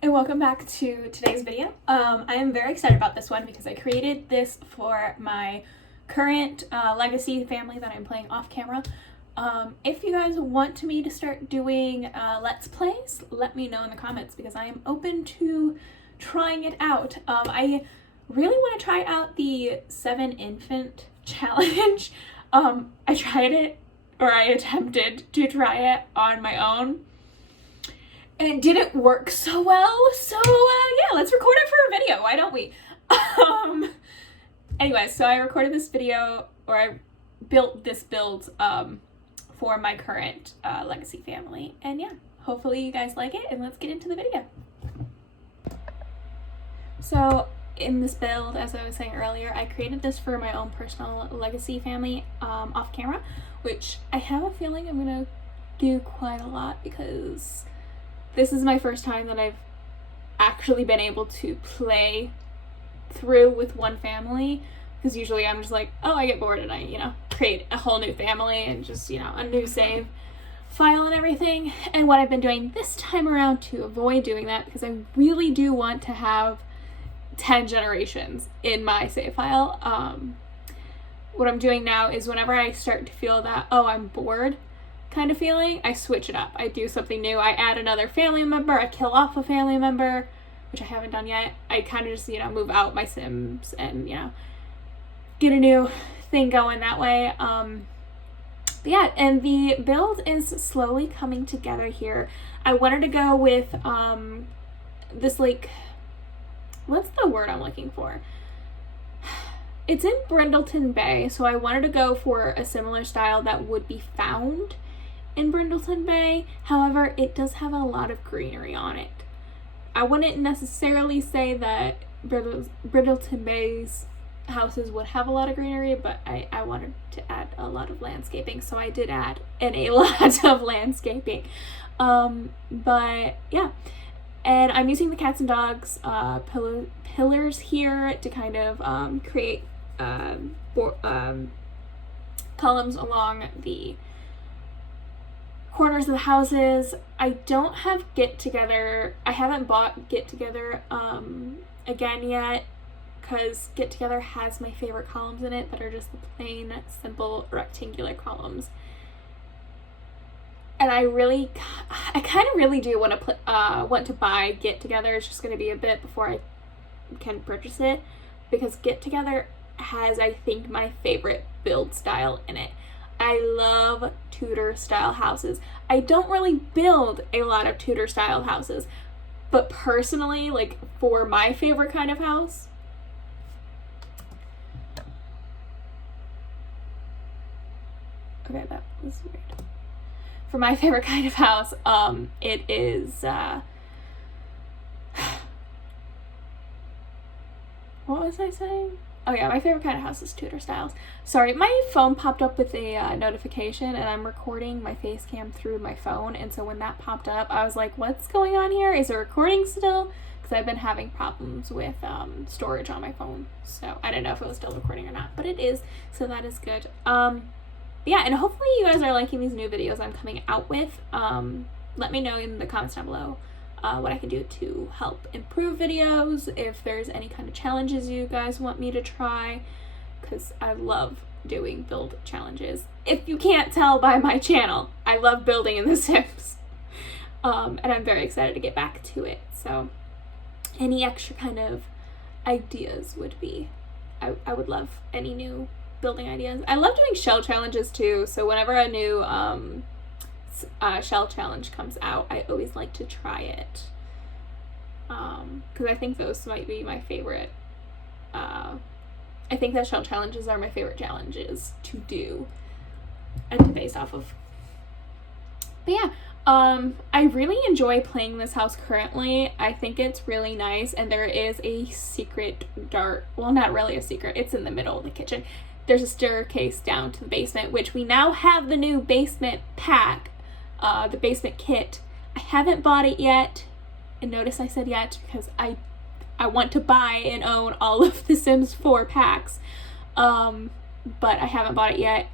and welcome back to today's video. I am very excited about this one because I created this for my current legacy family that I'm playing off camera. If you guys want me to start doing Let's Plays, let me know in the comments because I am open to trying it out. I really want to try out the 7 infant challenge. I tried it, or I attempted to try it on my own. And it didn't work so well, so yeah, let's record it for a video, why don't we? Anyway, so I recorded this video, or I built this build for my current legacy family, and yeah, hopefully you guys like it, and let's get into the video. So in this build, as I was saying earlier, I created this for my own personal legacy family off camera, which I have a feeling I'm gonna do quite a lot because this is my first time that I've actually been able to play through with one family, because usually I'm just like, oh, I get bored and I, create a whole new family and just, a new save file and everything. And what I've been doing this time around to avoid doing that, because I really do want to have 10 generations in my save file, what I'm doing now is whenever I start to feel that, oh, I'm bored kind of feeling, I switch it up. I do something new. I add another family member. I kill off a family member, which I haven't done yet. I kind of just, move out my Sims and, get a new thing going that way. But yeah, and the build is slowly coming together here. I wanted to go with this, like, what's the word I'm looking for? It's in Brindleton Bay, so I wanted to go for a similar style that would be found in Brindleton Bay. However, it does have a lot of greenery on it. I wouldn't necessarily say that Brindleton Bay's houses would have a lot of greenery, but I wanted to add a lot of landscaping, so I did add a lot of landscaping. But yeah, and I'm using the cats and dogs pillars here to kind of create columns along the corners of the houses. I don't have Get Together. I haven't bought Get Together again yet, because Get Together has my favorite columns in it that are just the plain, simple, rectangular columns. And I kind of really do want to buy Get Together. It's just going to be a bit before I can purchase it, because Get Together has, I think, my favorite build style in it. I love Tudor style houses. I don't really build a lot of Tudor style houses, but personally, like, for my favorite kind of house, okay, that was weird. For my favorite kind of house, it is, what was I saying? Oh yeah, my favorite kind of house is Tudor styles. Sorry, my phone popped up with a notification, and I'm recording my face cam through my phone, and so when that popped up, I was like, what's going on here? Is it recording still? Because I've been having problems with storage on my phone, so I didn't know if it was still recording or not, but it is, so that is good. Yeah, and hopefully you guys are liking these new videos I'm coming out with. Let me know in the comments down below what I can do to help improve videos, if there's any kind of challenges you guys want me to try, because I love doing build challenges. If you can't tell by my channel, I love building in The Sims, and I'm very excited to get back to it, so any extra kind of ideas would be, I would love any new building ideas. I love doing shell challenges too, so whenever a new shell challenge comes out, I always like to try it, because I think those might be my favorite. I think that shell challenges are my favorite challenges to do and to base off of. But yeah, I really enjoy playing this house currently. I think it's really nice, and there is a secret well, not really a secret, it's in the middle of the kitchen. There's a staircase down to the basement, which we now have the new basement pack, the basement kit. I haven't bought it yet, and notice I said yet because I want to buy and own all of the Sims 4 packs, but I haven't bought it yet.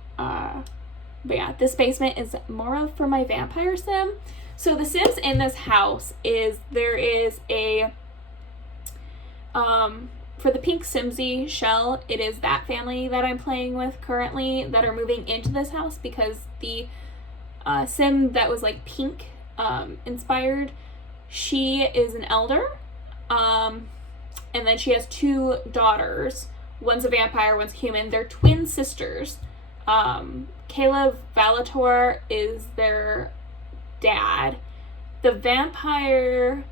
But yeah, this basement is more of for my vampire sim, So the Sims in this house there is a, for the pink Simsy shell, it is that family that I'm playing with currently that are moving into this house, because the Sim that was like pink inspired, she is an elder, and then she has 2 daughters. One's a vampire, one's human. They're twin sisters. Caleb Valator is their dad. The vampire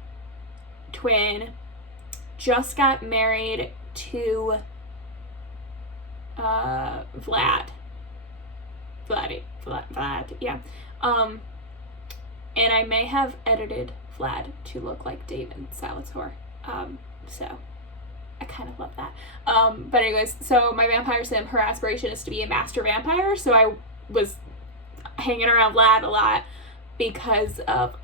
twin just got married to Vlad, yeah. And I may have edited Vlad to look like David Salator. So I kind of love that. But anyways, so my vampire Sim, her aspiration is to be a master vampire, so I was hanging around Vlad a lot because of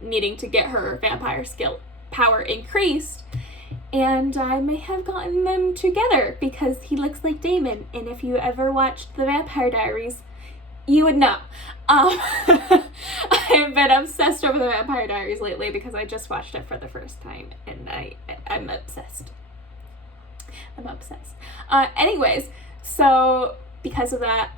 needing to get her vampire skill power increased, and I may have gotten them together because he looks like Damon, and if you ever watched The Vampire Diaries, you would know. I've been obsessed over The Vampire Diaries lately because I just watched it for the first time, and I'm obsessed. Anyways, so because of that,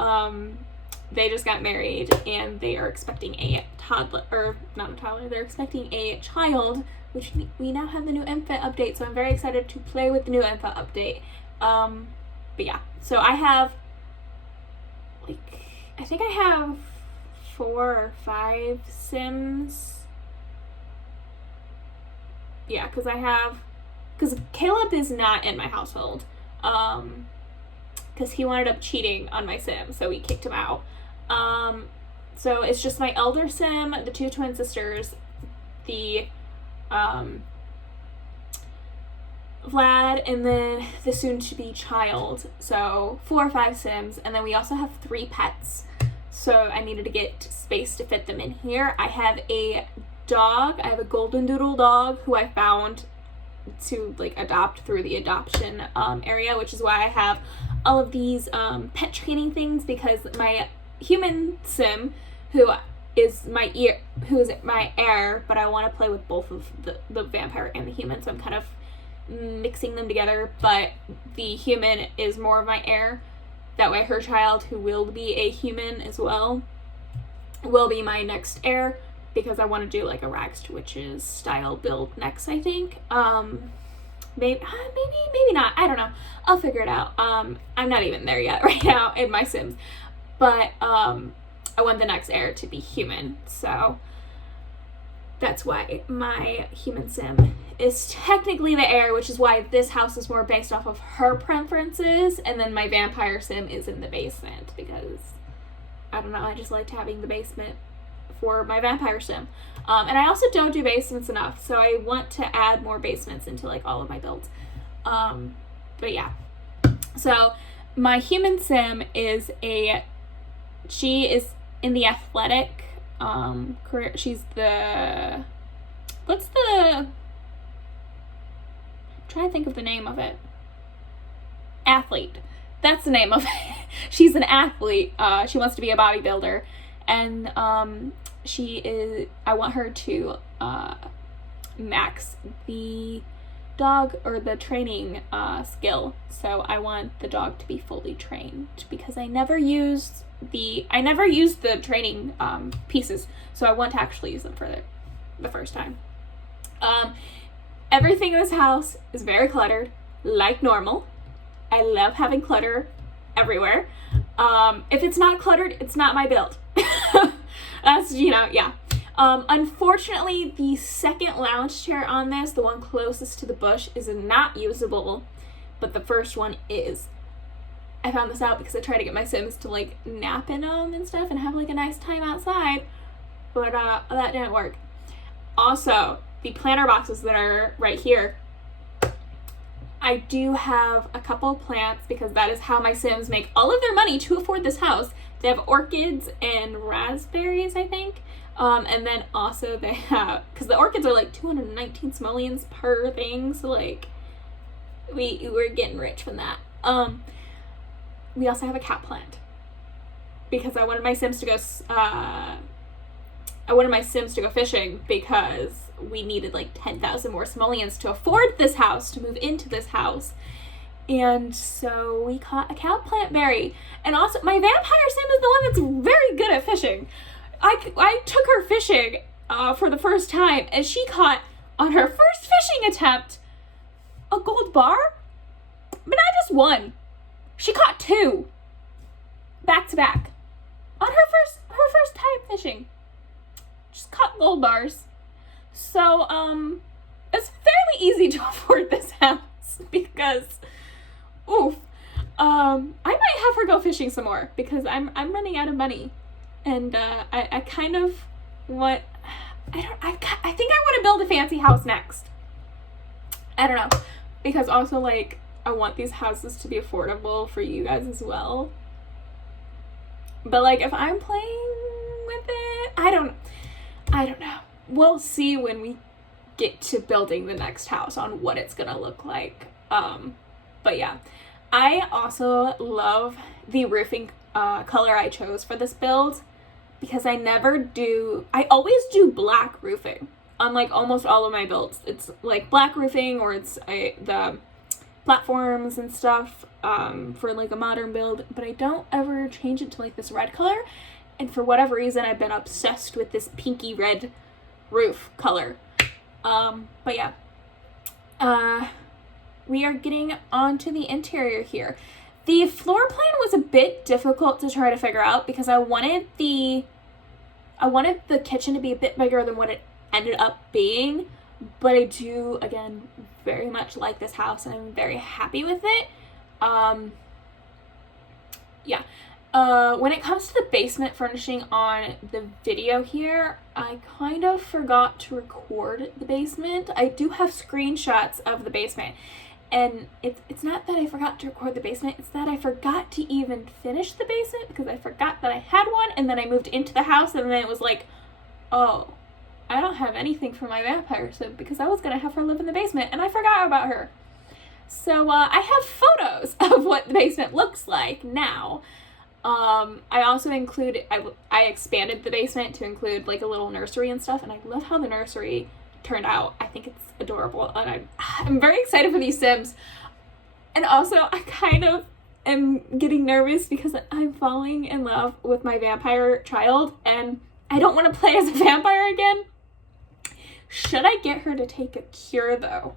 they just got married, and they are expecting a toddler, or not a toddler, they're expecting a child, which we now have the new infant update, so I'm very excited to play with the new infant update. But yeah, so I have, I think I have 4 or 5 Sims. Yeah, because Caleb is not in my household, because he wound up cheating on my Sim, so we kicked him out. So it's just my elder Sim, the 2 twin sisters, the Vlad, and then the soon-to-be child. So 4 or 5 Sims, and then we also have 3 pets. So I needed to get space to fit them in here. I have a dog. I have a golden doodle dog who I found to adopt through the adoption area, which is why I have all of these pet training things, because my human Sim, who is my heir, but I want to play with both of the vampire and the human, so I'm kind of mixing them together, but the human is more of my heir. That way her child, who will be a human as well, will be my next heir, because I want to do a Rags to Witches style build next, I think. Maybe not. I don't know. I'll figure it out. I'm not even there yet right now in my Sims. But I want the next heir to be human. So that's why my human Sim is technically the heir, which is why this house is more based off of her preferences. And then my vampire Sim is in the basement, because I don't know, I just liked having the basement for my vampire Sim. And I also don't do basements enough, so I want to add more basements into all of my builds. But yeah. So my human Sim she is in the athletic career. She's I'm trying to think of the name of it. Athlete. That's the name of it. She's an athlete. She wants to be a bodybuilder. And I want her to max the dog, or the training skill. So I want the dog to be fully trained, because I never used the training pieces, so I want to actually use them for the first time. Everything in this house is very cluttered, like normal. I love having clutter everywhere. If it's not cluttered, it's not my build. That's, yeah. Unfortunately, the second lounge chair on this, the one closest to the bush, is not usable, but the first one is. I found this out because I tried to get my Sims to nap in them and stuff and have a nice time outside, but that didn't work. Also, the planter boxes that are right here, I do have a couple plants, because that is how my Sims make all of their money to afford this house. They have orchids and raspberries, I think. And then also they have, because the orchids are 219 simoleons per thing, so we're getting rich from that. We also have a cat plant, because I wanted my Sims to go I wanted my Sims to go fishing because we needed like 10,000 more simoleons to afford this house, to move into this house. And so we caught a cowplant berry. And also, my vampire Sim is the one that's very good at fishing. I took her fishing for the first time, and she caught, on her first fishing attempt, a gold bar. But not just one. She caught 2. Back to back. On her first time fishing. Just caught gold bars. So, it's fairly easy to afford this house because, I might have her go fishing some more because I'm running out of money, and I kind of want. I think I want to build a fancy house next. I don't know, because also like I want these houses to be affordable for you guys as well. But like if I'm playing with it, I don't know. We'll see when we get to building the next house on what it's gonna look like. But yeah, I also love the roofing color I chose for this build because I always do black roofing on like almost all of my builds. It's like black roofing, or it's the platforms and stuff for like a modern build, but I don't ever change it to like this red color. And for whatever reason, I've been obsessed with this pinky red roof color. But yeah, we are getting onto the interior here. The floor plan was a bit difficult to try to figure out because I wanted the kitchen to be a bit bigger than what it ended up being, but I do, again, very much like this house and I'm very happy with it. Yeah. When it comes to the basement furnishing on the video here, I kind of forgot to record the basement. I do have screenshots of the basement, and it's not that I forgot to record the basement, it's that I forgot to even finish the basement because I forgot that I had one, and then I moved into the house, and then it was like, oh, I don't have anything for my vampire sim because I was gonna have her live in the basement, and I forgot about her. So I have photos of what the basement looks like now. I also include, I expanded the basement to include like a little nursery and stuff, and I love how the nursery turned out. I think it's adorable, and I'm very excited for these Sims. And also, I kind of am getting nervous because I'm falling in love with my vampire child, and I don't want to play as a vampire again. Should I get her to take a cure, though?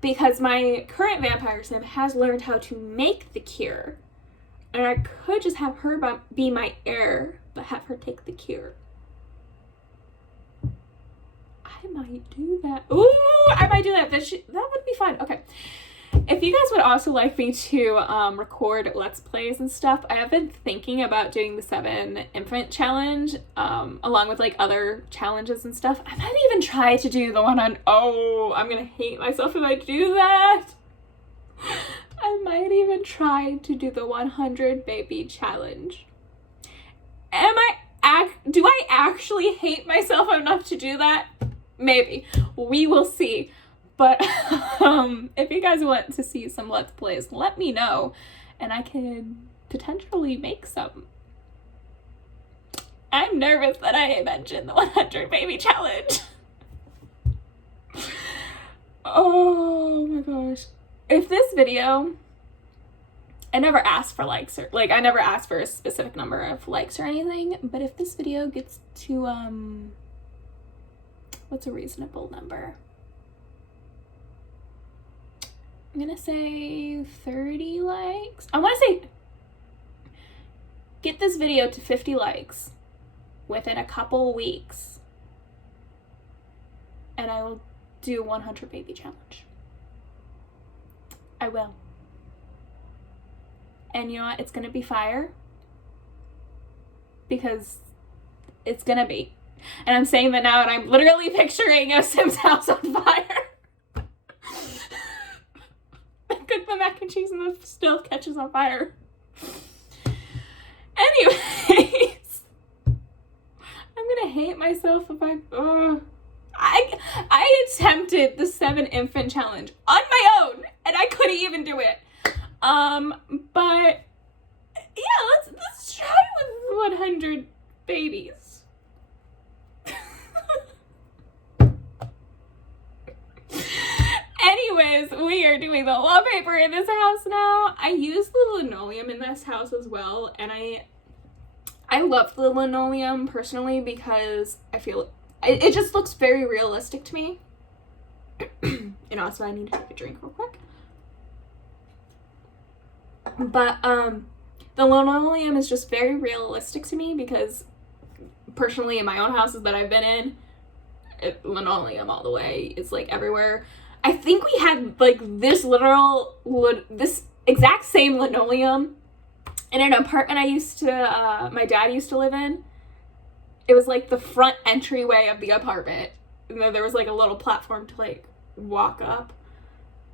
Because my current vampire Sim has learned how to make the cure. And I could just have her be my heir, but have her take the cure. I might do that. Ooh, I might do that. That would be fun. Okay. If you guys would also like me to record Let's Plays and stuff, I have been thinking about doing the 7 infant challenge, along with like other challenges and stuff. I might even try to do the one on, I'm gonna hate myself if I do that. I might even try to do the 100 baby challenge. Do I actually hate myself enough to do that? Maybe. We will see. But if you guys want to see some Let's Plays, let me know, and I can potentially make some. I'm nervous that I mentioned the 100 baby challenge. Oh my gosh. If this video, I never asked for likes, or like I never asked for a specific number of likes or anything, but if this video gets to what's a reasonable number? I'm gonna say 30 likes. I want to say get this video to 50 likes within a couple weeks, and I will do 100 baby challenge. I will. And you know what? It's gonna be fire. Because it's gonna be. And I'm saying that now, and I'm literally picturing a Sims house on fire. I cook the mac and cheese and the stove catches on fire. Anyways. I'm gonna hate myself if I attempted the 7 infant challenge on my own, and I couldn't even do it. But yeah, let's try with 100 babies. anyways, we are doing the wallpaper in this house now. I use the linoleum in this house as well, and I love the linoleum personally because I feel it just looks very realistic to me. And also I need to take a drink real quick. But the linoleum is just very realistic to me because personally in my own houses that I've been in, linoleum all the way. It's like everywhere. I think we had like this exact same linoleum in an apartment my dad used to live in. It was like the front entryway of the apartment. And then there was like a little platform to like walk up,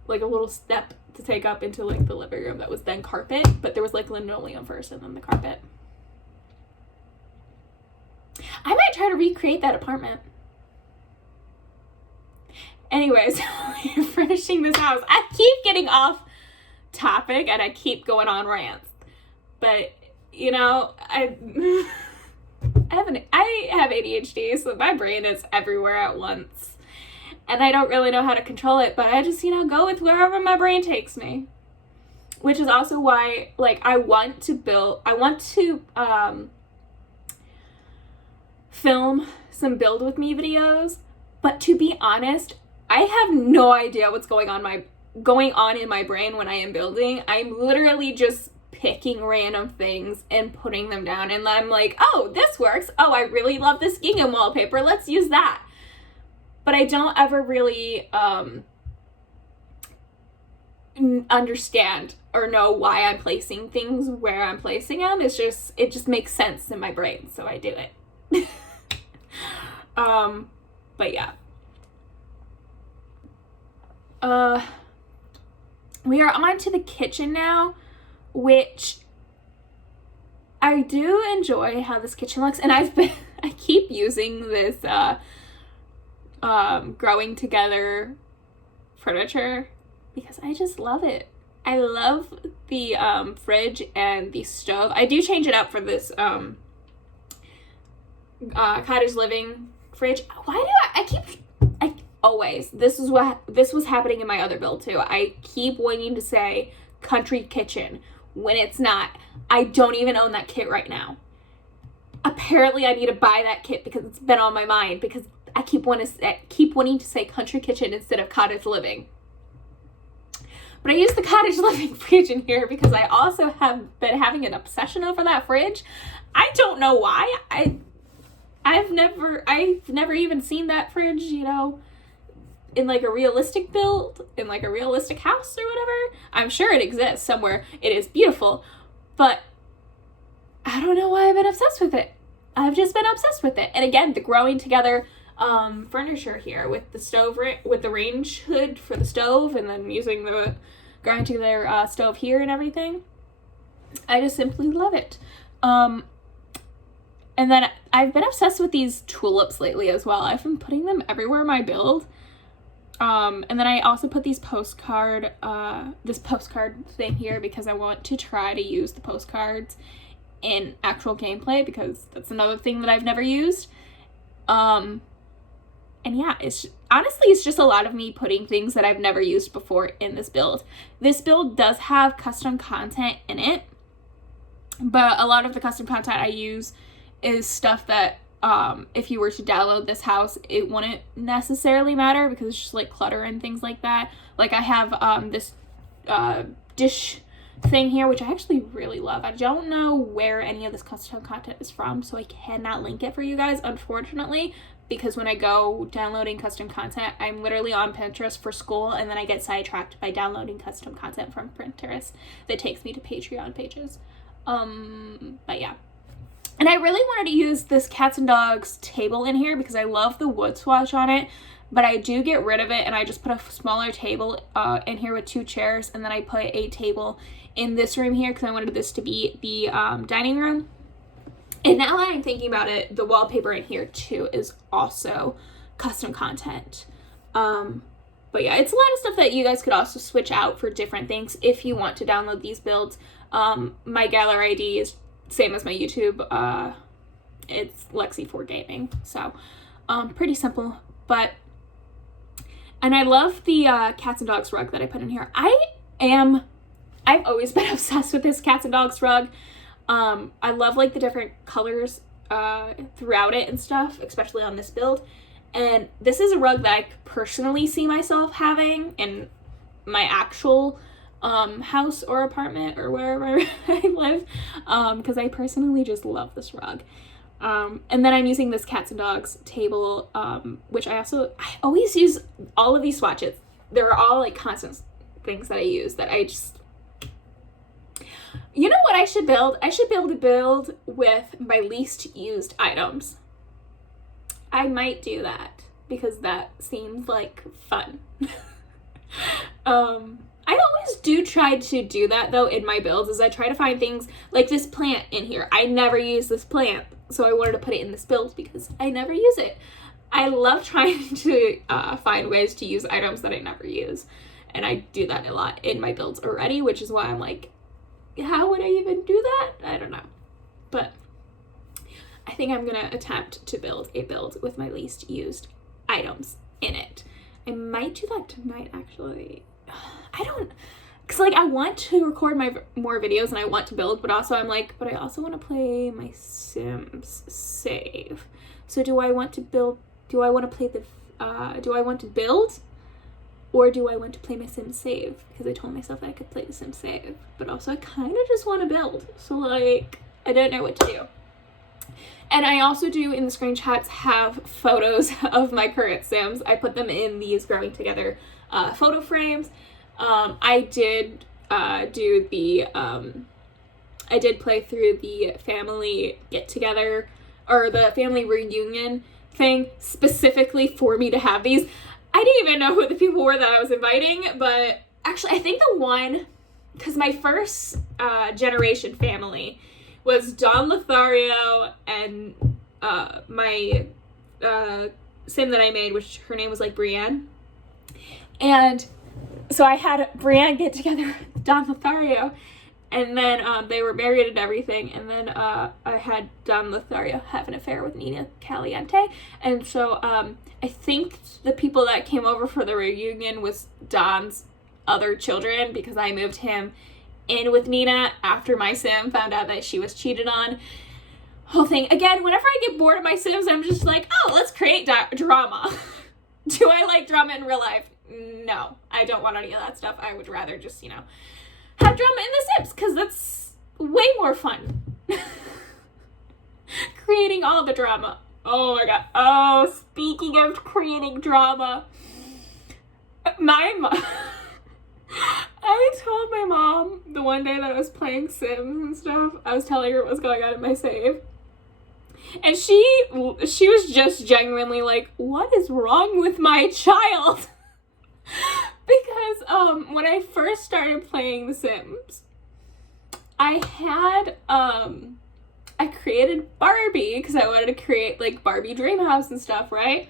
like a little step to take up into like the living room that was then carpet, but there was like linoleum first and then the carpet. I might try to recreate that apartment. Anyways, we're finishing this house. I keep getting off topic and I keep going on rants. But, you know, I have ADHD, so my brain is everywhere at once. And I don't really know how to control it, but I just, go with wherever my brain takes me. Which is also why, like, I want to film some build with me videos, but to be honest, I have no idea what's going on in my brain when I am building. I'm literally just picking random things and putting them down, and I'm like, oh, this works. Oh, I really love this gingham wallpaper. Let's use that. But I don't ever really understand or know why I'm placing things where I'm placing them. It just makes sense in my brain, so I do it. But yeah. We are on to the kitchen now, which I do enjoy how this kitchen looks, and I keep using this growing together furniture because I just love it. I love the fridge and the stove. I do change it up for this cottage living fridge. Why do I always, this was happening in my other build too. I keep wanting to say country kitchen when it's not. I don't even own that kit right now. Apparently I need to buy that kit because it's been on my mind because I keep wanting to say country kitchen instead of cottage living. But I use the cottage living fridge in here because I also have been having an obsession over that fridge. I don't know why. I've never even seen that fridge, in like a realistic build, in like a realistic house or whatever. I'm sure it exists somewhere. It is beautiful, but I don't know why I've been obsessed with it. I've just been obsessed with it. And again, the growing together furniture here with the stove, with the range hood for the stove, and then using the growing together stove here and everything. I just simply love it. And then I've been obsessed with these tulips lately as well. I've been putting them everywhere in my build. And then I also put this postcard thing here because I want to try to use the postcards in actual gameplay because that's another thing that I've never used. And yeah, it's just a lot of me putting things that I've never used before in this build. This build does have custom content in it, but a lot of the custom content I use is stuff that if you were to download this house, it wouldn't necessarily matter because it's just like clutter and things like that. Like I have this dish thing here, which I actually really love. I don't know where any of this custom content is from, so I cannot link it for you guys, unfortunately, because when I go downloading custom content, I'm literally on Pinterest for school, and then I get sidetracked by downloading custom content from Pinterest that takes me to Patreon pages. But yeah. And I really wanted to use this cats and dogs table in here because I love the wood swatch on it, but I do get rid of it and I just put a smaller table in here with 2 chairs, and then I put a table in this room here because I wanted this to be the dining room. And now that I'm thinking about it, the wallpaper in here too is also custom content. But yeah, it's a lot of stuff that you guys could also switch out for different things if you want to download these builds. My gallery ID is same as my YouTube. It's Lexi4 Gaming. So pretty simple. But And I love the cats and dogs rug that I put in here. I've always been obsessed with this cats and dogs rug. I love like the different colors throughout it and stuff, especially on this build. And this is a rug that I personally see myself having in my actual house or apartment or wherever I live, because I personally just love this rug. And then I'm using this cats and dogs table, which I always use all of these swatches. They're all like constant things that I use that I just, you know what I should build? I should be able to build with my least used items. I might do that because that seems like fun. I always do try to do that though in my builds, is I try to find things like this plant in here. I never use this plant, so I wanted to put it in this build because I never use it. I love trying to find ways to use items that I never use, and I do that a lot in my builds already, which is why I'm like, how would I even do that? I don't know. But I think I'm gonna attempt to build a build with my least used items in it. I might do that tonight, actually. Because like I want to record my more videos and I want to build, but also I'm like, but I also want to play my Sims save. So do I want to build, do I want to play do I want to build, or do I want to play my Sims save? Because I told myself that I could play the Sims save, but also I kind of just want to build. So like, I don't know what to do. And I also do in the screenshots have photos of my current Sims. I put them in these growing together photo frames. I did do the, I did play through the family get together or the family reunion thing specifically for me to have these. I didn't even know who the people were that I was inviting, but actually I think the one, because my first generation family was Don Lothario and my sim that I made, which her name was like Brienne. And so I had Brienne get together with Don Lothario, and then they were married and everything, and then I had Don Lothario have an affair with Nina Caliente, and so I think the people that came over for the reunion was Don's other children, because I moved him in with Nina after my sim found out that she was cheated on. Whole thing. Again, whenever I get bored of my Sims, I'm just like, oh, let's create drama. Do I like drama in real life? No, I don't want any of that stuff. I would rather just, you know, have drama in The Sims, because that's way more fun. Creating all the drama. Oh my god. Oh, speaking of creating drama, my mom... I told my mom the one day that I was playing Sims and stuff, I was telling her what was going on in my save. And she was just genuinely like, what is wrong with my child? Because when I first started playing The Sims, I had I created Barbie because I wanted to create like Barbie Dream House and stuff, right?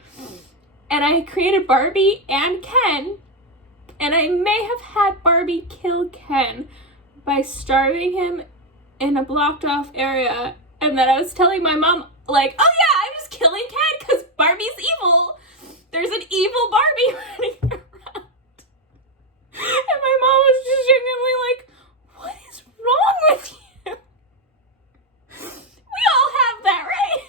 And I created Barbie and Ken, and I may have had Barbie kill Ken by starving him in a blocked off area, and then I was telling my mom, like, oh yeah, I'm just killing Ken because Barbie's evil. There's an evil Barbie running around. And my mom was just genuinely like, what is wrong with you? We all have that, right?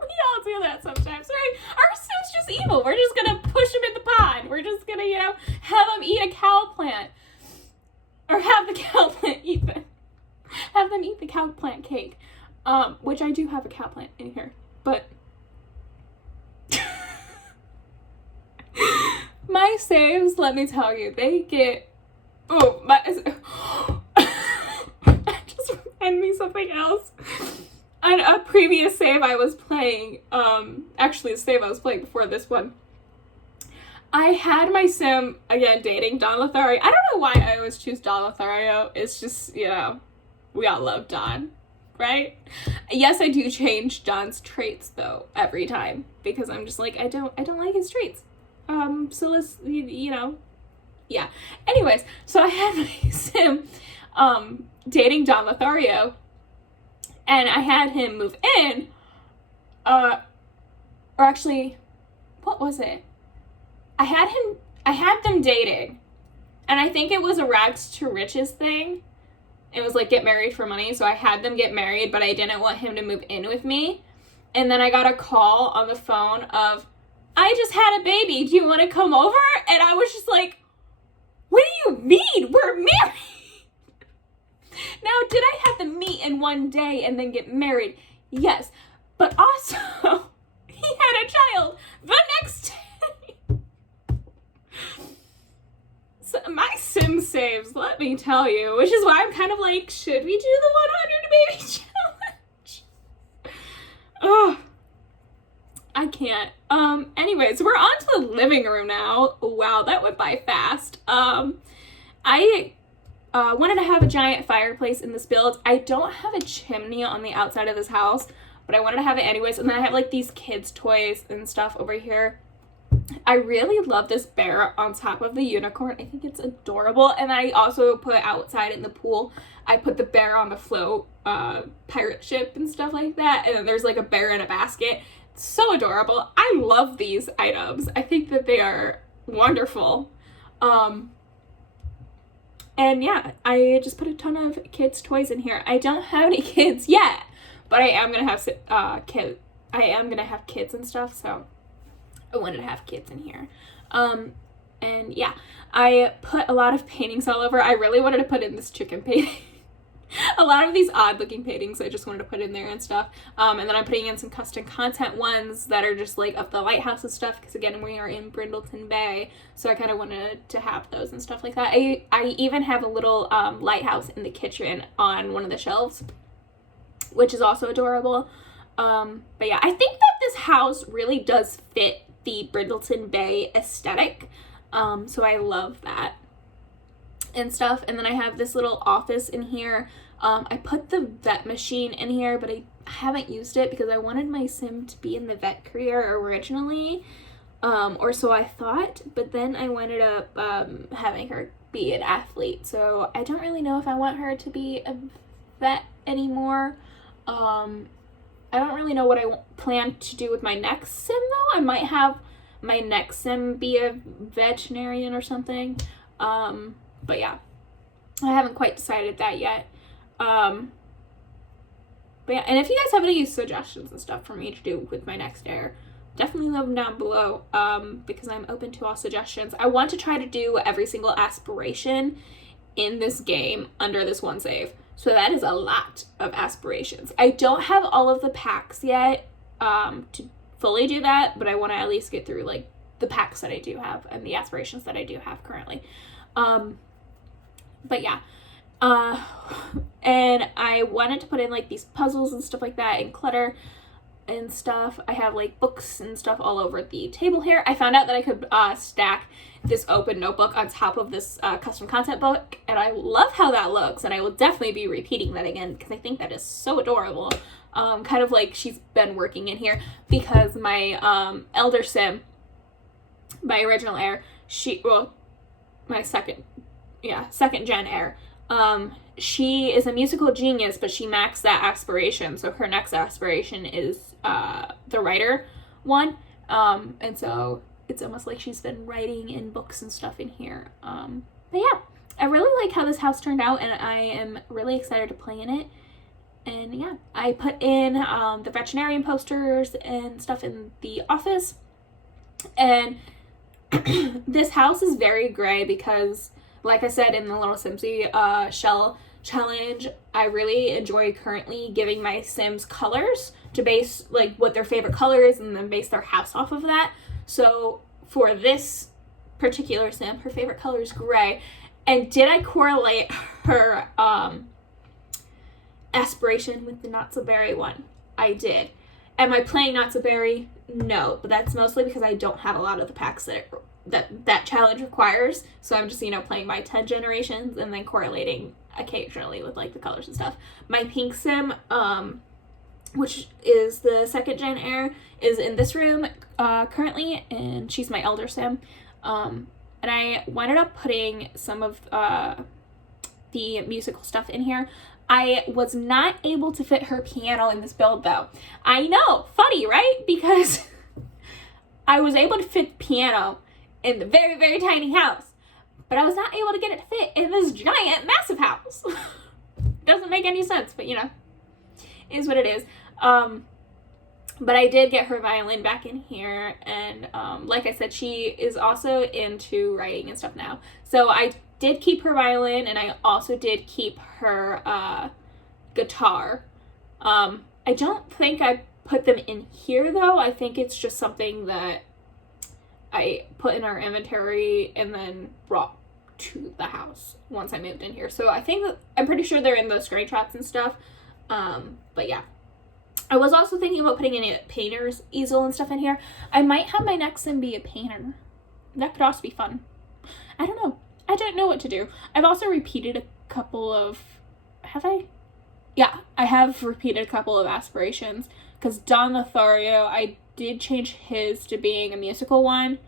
We all do that sometimes, right? Our Sim's just evil. We're just gonna push him in the pod. We're just gonna, you know, have him eat a cow plant. Or have the cow plant eat them. Have them eat the cow plant cake. Which I do have a cow plant in here. But my saves, let me tell you, they get... Oh, my... just remind me something else. On a previous save I was playing, actually a save I was playing before this one, I had my sim, again, dating Don Lothario. I don't know why I always choose Don Lothario. It's just, you know, we all love Don, right? Yes, I do change Don's traits, though, every time, because I'm just like, I don't like his traits. So let's, you know, yeah. Anyways, so I had my sim, dating Don Lothario, and I had him move in, or actually, what was it? I had him, I had them dating, and I think it was a rags to riches thing. It was like get married for money, so I had them get married, but I didn't want him to move in with me. And then I got a call on the phone of, I just had a baby, do you want to come over? And I was just like, what do you mean? We're married. Now, did I have them meet in one day and then get married? Yes. But also, he had a child the next day. So my sim saves, let me tell you, which is why I'm kind of like, should we do the 100 baby challenge? Oh, I can't. Anyways, we're on to the living room now. Wow, that went by fast. I wanted to have a giant fireplace in this build. I don't have a chimney on the outside of this house, but I wanted to have it anyways. And then I have like these kids' toys and stuff over here. I really love this bear on top of the unicorn. I think it's adorable. And I also put outside in the pool, I put the bear on the float pirate ship and stuff like that. And then there's like a bear in a basket. It's so adorable. I love these items. I think that they are wonderful. And yeah, I just put a ton of kids' toys in here. I don't have any kids yet, but I am gonna have kids and stuff, so I wanted to have kids in here. And yeah, I put a lot of paintings all over. I really wanted to put in this chicken painting. A lot of these odd looking paintings I just wanted to put in there and stuff. And then I'm putting in some custom content ones that are just like of the lighthouse and stuff, because again, we are in Brindleton Bay, so I kind of wanted to have those and stuff like that. I even have a little lighthouse in the kitchen on one of the shelves, which is also adorable. But yeah, I think that this house really does fit the Brindleton Bay aesthetic, so I love that and stuff. And then I have this little office in here. I put the vet machine in here, but I haven't used it because I wanted my sim to be in the vet career originally, or so I thought, but then I ended up having her be an athlete, so I don't really know if I want her to be a vet anymore. I don't really know what I plan to do with my next sim though. I might have my next sim be a veterinarian or something. But yeah, I haven't quite decided that yet. But yeah, and if you guys have any suggestions and stuff for me to do with my next heir, definitely leave them down below, because I'm open to all suggestions. I want to try to do every single aspiration in this game under this one save. So that is a lot of aspirations. I don't have all of the packs yet to fully do that, but I want to at least get through like the packs that I do have and the aspirations that I do have currently. But yeah, and I wanted to put in like these puzzles and stuff like that and clutter and stuff. I have like books and stuff all over the table here. I found out that I could stack this open notebook on top of this custom content book, and I love how that looks, and I will definitely be repeating that again because I think that is so adorable. Kind of like she's been working in here, because my elder sim, my original heir, my second gen heir, she is a musical genius, but she maxed that aspiration, so her next aspiration is the writer one, and so it's almost like she's been writing in books and stuff in here. But yeah, I really like how this house turned out, and I am really excited to play in it. And yeah, I put in the veterinarian posters and stuff in the office, and this house is very gray because, like I said in the Little Simsy shell challenge, I really enjoy currently giving my Sims colors to base like what their favorite color is and then base their house off of that. So for this particular Sim, her favorite color is gray. And did I correlate her aspiration with the Not So Berry one? I did. Am I playing Not So Berry? No, but that's mostly because I don't have a lot of the packs that challenge requires, so I'm just, playing my 10 generations and then correlating occasionally with like the colors and stuff. My pink sim, which is the second gen heir, is in this room currently, and she's my elder sim, and I ended up putting some of the musical stuff in here. I was not able to fit her piano in this build though. I know, funny, right? Because I was able to fit piano in the very, very tiny house. But I was not able to get it to fit in this giant, massive house. Doesn't make any sense, but you know, it is what it is. But I did get her violin back in here, and like I said, she is also into writing and stuff now. So I did keep her violin, and I also did keep her guitar. I don't think I put them in here, though. I think it's just something that I put in our inventory and then brought to the house once I moved in here. So I think that, I'm pretty sure they're in the screenshots and stuff. But yeah. I was also thinking about putting in a painter's easel and stuff in here. I might have my next sim be a painter. That could also be fun. I don't know. I don't know what to do. I've also repeated a couple of... Have I? Yeah, I have repeated a couple of aspirations. Because Don Lothario, I did change his to being a musical one.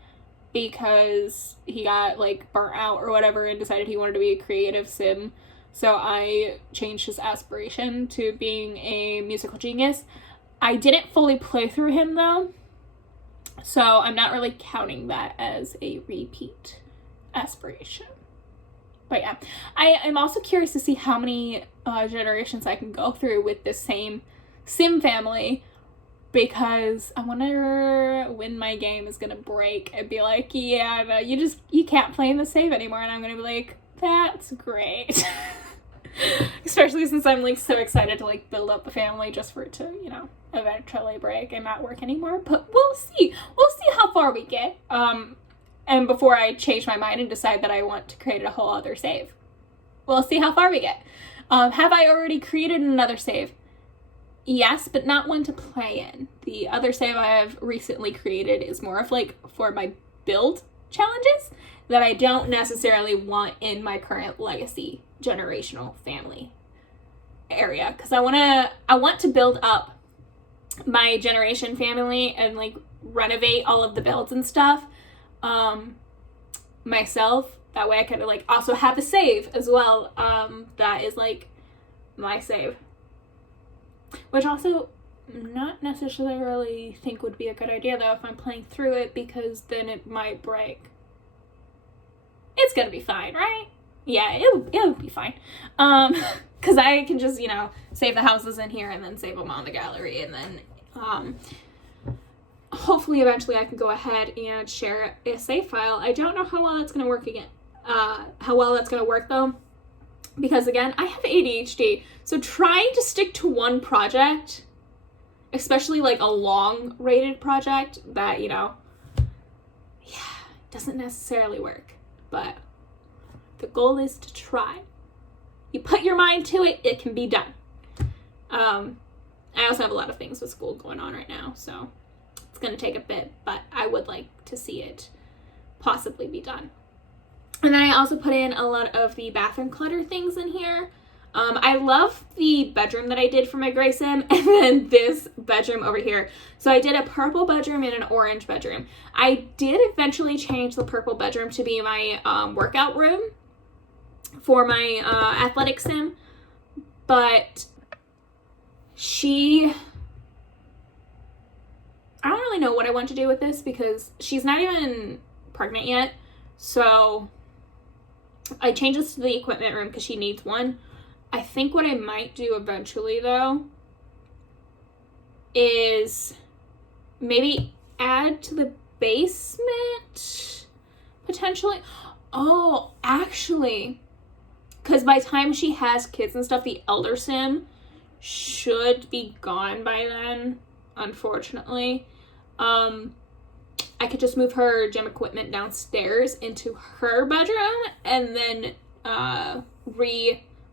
Because he got, like, burnt out or whatever and decided he wanted to be a creative sim. So I changed his aspiration to being a musical genius. I didn't fully play through him, though. So I'm not really counting that as a repeat aspiration. But yeah, I am also curious to see how many generations I can go through with this same sim family. Because I wonder when my game is going to break and be like, yeah, no, you can't play in the save anymore. And I'm going to be like, that's great. Especially since I'm, like, so excited to, like, build up a family just for it to, you know, eventually break and not work anymore. But we'll see. We'll see how far we get. And before I change my mind and decide that I want to create a whole other save. We'll see how far we get. Have I already created another save? Yes, but not one to play in. The other save I have recently created is more of, like, for my build challenges that I don't necessarily want in my current legacy generational family area, because I want to build up my generation family and, like, renovate all of the builds and stuff myself. That way I could, like, also have a save as well that is, like, my save, which also not necessarily think would be a good idea, though, if I'm playing through it, because then it might break. It's gonna be fine, right? Yeah, it'll be fine. Because I can just, you know, save the houses in here and then save them on the gallery, and then hopefully eventually I can go ahead and share a save file. I don't know how well that's gonna work though, because again, I have ADHD, so trying to stick to one project, especially like a long rated project that, you know, yeah, doesn't necessarily work. But the goal is to try. You put your mind to it, it can be done. I also have a lot of things with school going on right now, so it's going to take a bit, but I would like to see it possibly be done. And then I also put in a lot of the bathroom clutter things in here. I love the bedroom that I did for my gray sim, and then this bedroom over here. So I did a purple bedroom and an orange bedroom. I did eventually change the purple bedroom to be my workout room for my athletic sim, but I don't really know what I want to do with this, because she's not even pregnant yet. So I changed this to the equipment room because she needs one. I think what I might do eventually, though, is maybe add to the basement, potentially. Oh, actually, because by the time she has kids and stuff, the elder sim should be gone by then, unfortunately. I could just move her gym equipment downstairs into her bedroom and then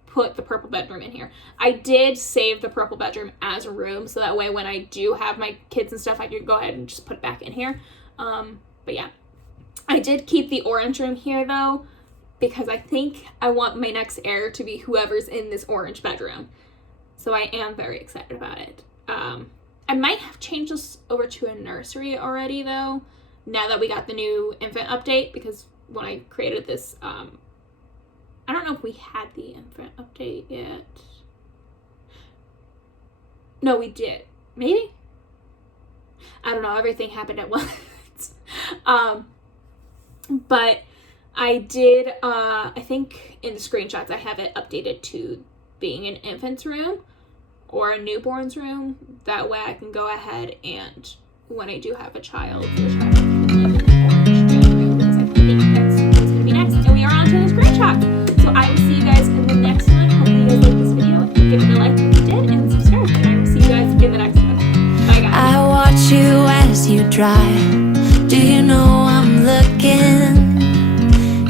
put the purple bedroom in here. I did save the purple bedroom as a room, so that way when I do have my kids and stuff, I can go ahead and just put it back in here. But yeah, I did keep the orange room here, though, because I think I want my next heir to be whoever's in this orange bedroom. So I am very excited about it. I might have changed this over to a nursery already, though, now that we got the new infant update, because when I created this, I don't know if we had the infant update yet. No, we did. Maybe? I don't know. Everything happened at once. But I did, I think in the screenshots I have it updated to being an infant's room or a newborn's room. That way I can go ahead and when I do have a child, the child can live in the orange room because I think that's what's going to be next. And we are on to the screenshot. So I will see you guys in the next one. Hopefully you guys like this video. Give it a like if you did and subscribe. And I will see you guys in the next one. Bye guys. I watch you as you drive. Do you know I'm looking?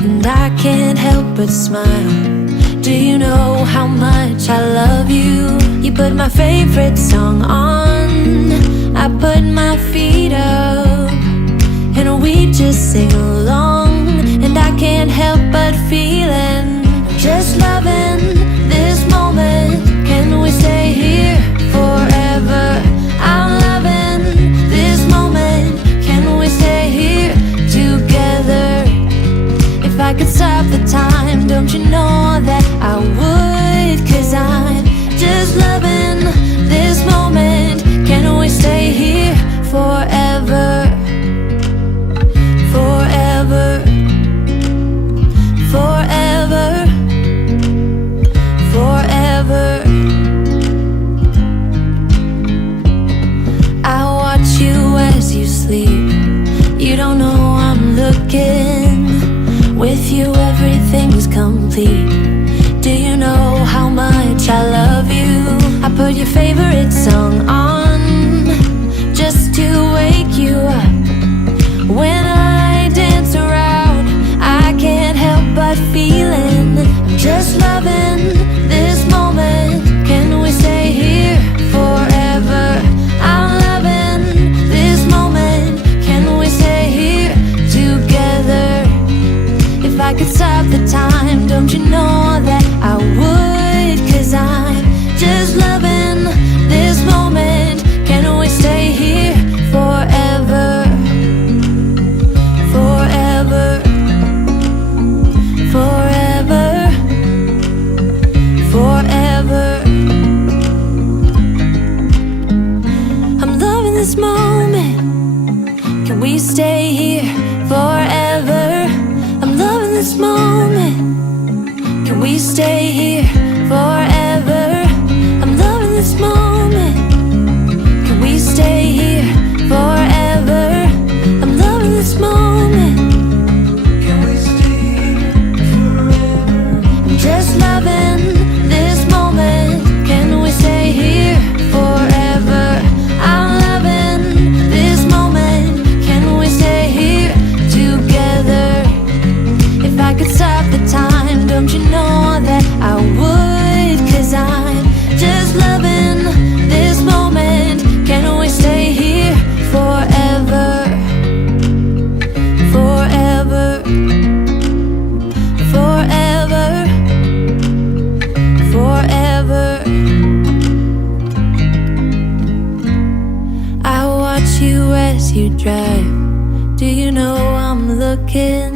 And I can't help but smile. Do you know how much I love you? You put my favorite song on, I put my feet up, and we just sing along. And I can't help but feeling, just loving this moment. Can we stay here forever? I'm loving this moment. Can we stay here together? If I could stop the time, don't you know that I would? 'Cause I'm just loving this moment. Can we stay here forever? Forever. Forever. Forever. I watch you as you sleep. You don't know I'm looking. With you everything's complete. Do you know how much I love you? I put your favorite song on just to wake you up. When I dance around, I can't help but feeling, I'm just loving this moment. Can we stay here forever? I'm loving this moment. Can we stay here together? If I could stop the time, don't you know that I would? 'Cause I'm just loving this moment. Can we stay here forever? Forever. Forever. Forever. I'm loving this moment. Can we stay here forever? I'm loving this moment. Can we stay here forever? I'm loving this moment. Can we stay here forever? I'm loving this moment. Can we stay here forever? I'm just loving this moment. Can we stay here forever? I'm loving this moment. Can we stay here together? If I could stop the time, don't you know that I would? 'Cause I'm just loving this moment. Can we stay here forever? Forever. Forever. Forever. I watch you as you drive. Do you know I'm looking?